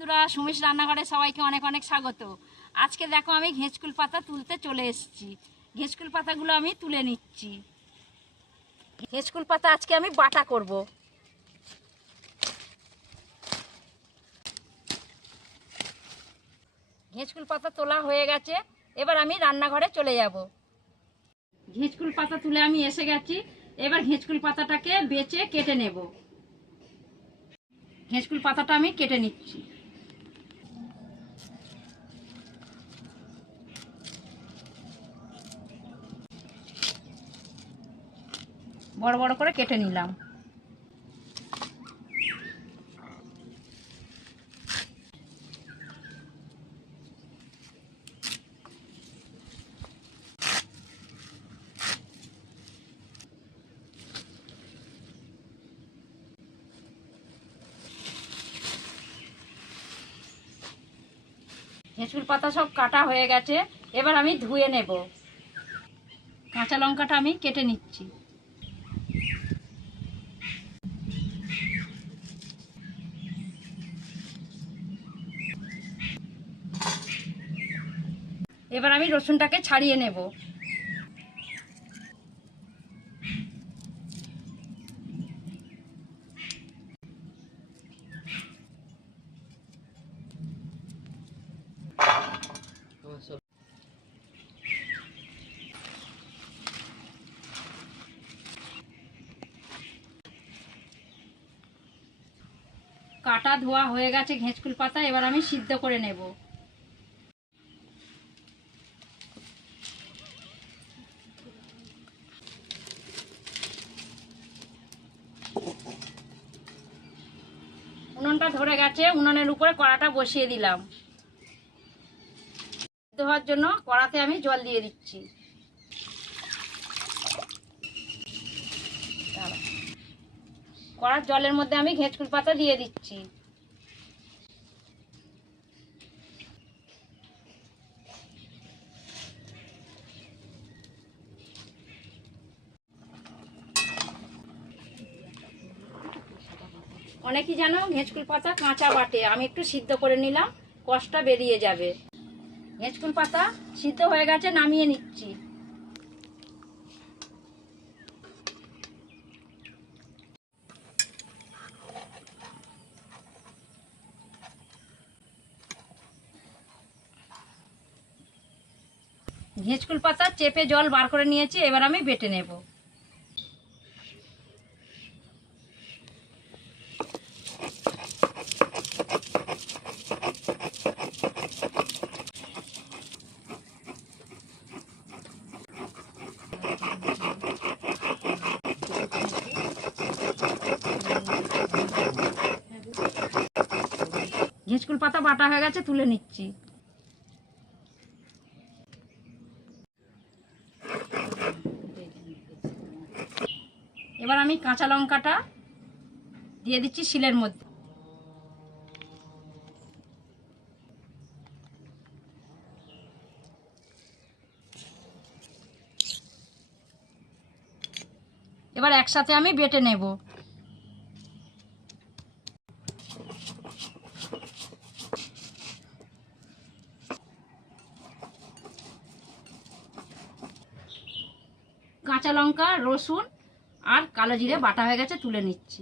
বন্ধুরা, সুমেশ রান্নাঘরে সবাইকে অনেক অনেক স্বাগত। আজকে দেখো আমি ঘেঁচকুল পাতা তুলতে চলে এসেছি। ঘেঁচকুল পাতাগুলো আমি তুলে নিচ্ছি। ঘেঁচকুল পাতা আজকে আমি বাটা করব। ঘেঁচকুল পাতা তোলা হয়ে গেছে, এবার আমি রান্নাঘরে চলে যাব। ঘেঁচকুল পাতা তুলে আমি এসে গেছি, এবার ঘেঁচকুল পাতাটাকে বেচে কেটে নেব। ঘেঁচকুল পাতাটা আমি কেটে নিচ্ছি। বড় বড় করে কেটে নিলাম। হেঁচুর পাতা সব কাটা হয়ে গেছে, এবার আমি ধুয়ে নেব। কাঁচা লঙ্কাটা আমি কেটে নিচ্ছি। এবার আমি রসুনটাকে ছাড়িয়ে নেব। কাটা ধোয়া হয়ে গেছে ঘেঁচকুল পাতা, এবার আমি সিদ্ধ করে নেব। উনুনটা ধরে গেছে, উনুনের উপরে কড়াটা বসিয়ে দিলাম হওয়ার জন্য কড়াতে আমি জল দিয়ে দিচ্ছি। কড়ার জলের মধ্যে আমি ঘেঁচকুল পাতা দিয়ে দিচ্ছি অনেকেই জানো ঘেঁচকুল পাতা কাঁচা বাটে। আমি একটু সিদ্ধ করে নিলাম কষটা বেরিয়ে যাবে। ঘেঁচকুল পাতা সিদ্ধ হয়ে গেছে, নামিয়ে নিচ্ছি। ঘেঁচকুল পাতা চেপে জল বার করে নিয়েছি, এবার আমি বেটে নেব। ঘেঁচকুল পাতা বাটা হয়ে গেছে, তুলে নিচ্ছি। এবার আমি কাঁচা লঙ্কাটা দিয়ে দিচ্ছি শিলের মধ্যে। এবার একসাথে আমি বেটে নেব। কাঁচা লঙ্কা, রসুন আর কালো জিরে বাটা হয়ে গেছে, তুলে নিচ্ছি।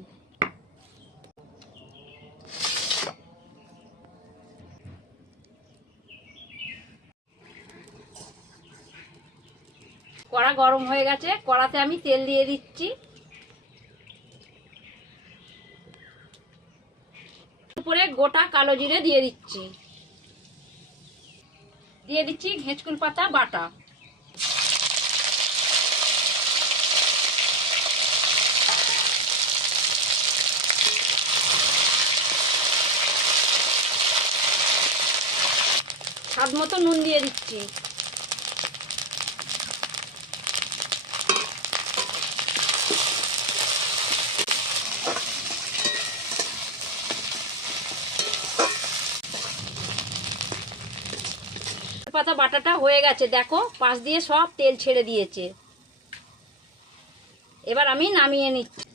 কড়া গরম হয়ে গেছে, কড়াতে আমি তেল দিয়ে দিচ্ছি। উপরে গোটা কালো জিরে দিয়ে দিচ্ছি। দিয়ে দিচ্ছি ঘেঁচকুল পাতা বাটা। স্বাদ মতো নুন দিয়ে দিচ্ছি। পাতা বাটাটা হয়ে গেছে, দেখো, পাশ দিয়ে সব তেল ছেড়ে দিয়েছে। এবার আমি নামিয়ে নিচ্ছি।